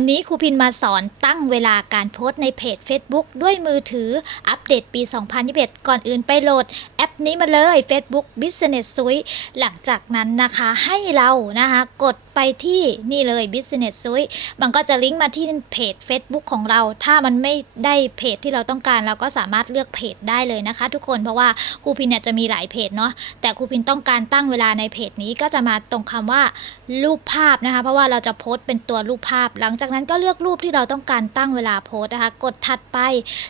วันนี้ครูพินมาสอนตั้งเวลาการโพสต์ในเพจ Facebook ด้วยมือถืออัปเดตปี 2021 ก่อนอื่นไปโหลด นี้มาเลย Facebook Business Suite หลังจากนั้นนะคะให้เรานะคะกดไปที่นี่เลย Business Suite มันก็จะลิงก์มาที่เพจ Facebook ของเรา ถ้ามันไม่ได้เพจที่เราต้องการเราก็สามารถเลือกเพจได้เลยนะคะ ทุกคนเพราะว่าครูพินเนี่ยจะมีหลายเพจเนาะแต่ครูพินต้องการตั้งเวลาในเพจนี้ก็จะมาตรงคำว่ารูปภาพนะคะ เพราะว่าเราจะโพสต์เป็นตัวรูปภาพ หลังจากนั้นก็เลือกรูปที่เราต้องการตั้งเวลาโพสต์นะคะ กดถัดไป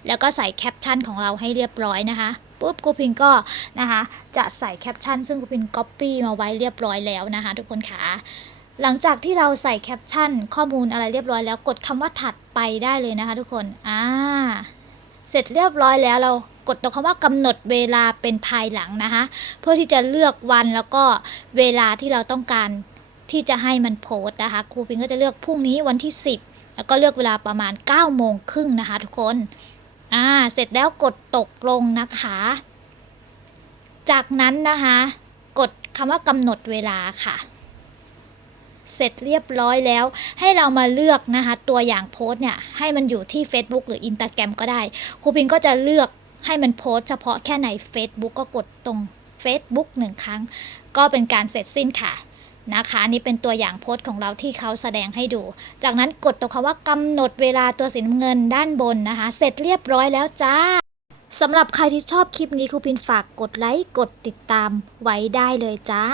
แล้วก็ใส่แคปชั่นของเราให้เรียบร้อยนะคะ ปุ๊บครูพินก็นะคะจะใส่แคปชั่นซึ่งครูพินก๊อปปี้มาไว้เรียบร้อยแล้วนะคะทุกคนค่ะหลังจากที่เราใส่แคปชั่นข้อมูลอะไรเรียบร้อยแล้วกดคำว่าถัดไปได้เลยนะคะทุกคนอ่าเสร็จเรียบร้อยแล้วเรากดตรงคำว่ากำหนดเวลาเป็นภายหลังนะคะเพื่อที่จะเลือกวันแล้วก็เวลาที่เราต้องการที่จะให้มันโพสต์นะคะครูพิงก็จะเลือกพรุ่งนี้วันที่ 10 แล้วก็เลือกเวลาประมาณ9โมงครึ่งนะคะทุกคน อ่า เสร็จแล้วกดตกลงนะคะ จากนั้นนะคะ กดคำว่ากำหนดเวลาค่ะ เสร็จเรียบร้อยแล้ว ให้เรามาเลือกนะคะ ตัวอย่างโพสต์เนี่ย ให้มันอยู่ที่ Facebook หรือ Instagram ก็ได้ ครูพิงก็จะเลือกให้มันโพสต์เฉพาะแค่ใน Facebook ก็กดตรง Facebook หนึ่งครั้ง ก็เป็นการเสร็จสิ้นค่ะ นะคะอันนี่เป็นตัวอย่างโพสต์ของเราที่เขาแสดงให้ดู จากนั้นกดตรงคำว่ากำหนดเวลาตัวสีน้ำเงินด้านบนนะคะ เสร็จเรียบร้อยแล้วจ้าสำหรับใครที่ชอบคลิปนี้ครูพินฝากกดไลค์กดติดตามไว้ได้เลยจ้า